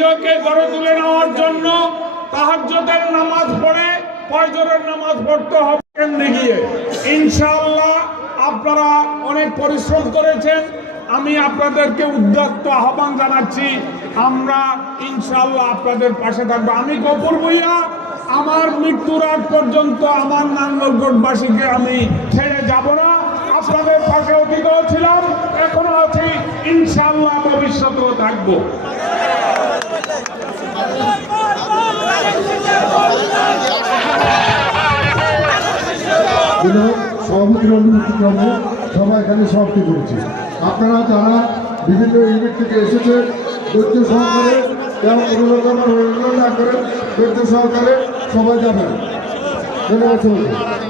নিজেকে গড়ে তুলে নেওয়ার জন্য তাহাজ্জুদের নামাজ পড়ে ফজরের নামাজ পড়তে হবে কেন্দ্রে গিয়ে। ইনশাআল্লাহ আপনারা অনেক পরিশ্রম করেছেন, আমি আপনাদেরকে উদ্যত আহ্বান জানাচ্ছি, আমরা ইনশাআল্লাহ আপনাদের পাশে থাকবো। আমি গফুর ভূঁইয়া আমার মৃত্যুর আগ পর্যন্ত আমার নাঙ্গলকোটবাসীকে আমি ছেড়ে যাব না। আপনাদের পাশে অতীতও ছিলাম, এখনো আছি, ইনশাআল্লাহ ভবিষ্যতেও থাকবো। সভাপতির অনুমতিক্রমে সবাই এখানে সমাপ্তি করেছি। আপনারা যারা বিভিন্ন ইউনিট থেকে এসেছে ধৈর্য সহকারে যেমন অনুরোধ না করেন, ধৈর্য সহকারে সবাই যাবেন। ধন্যবাদ সবাইকে।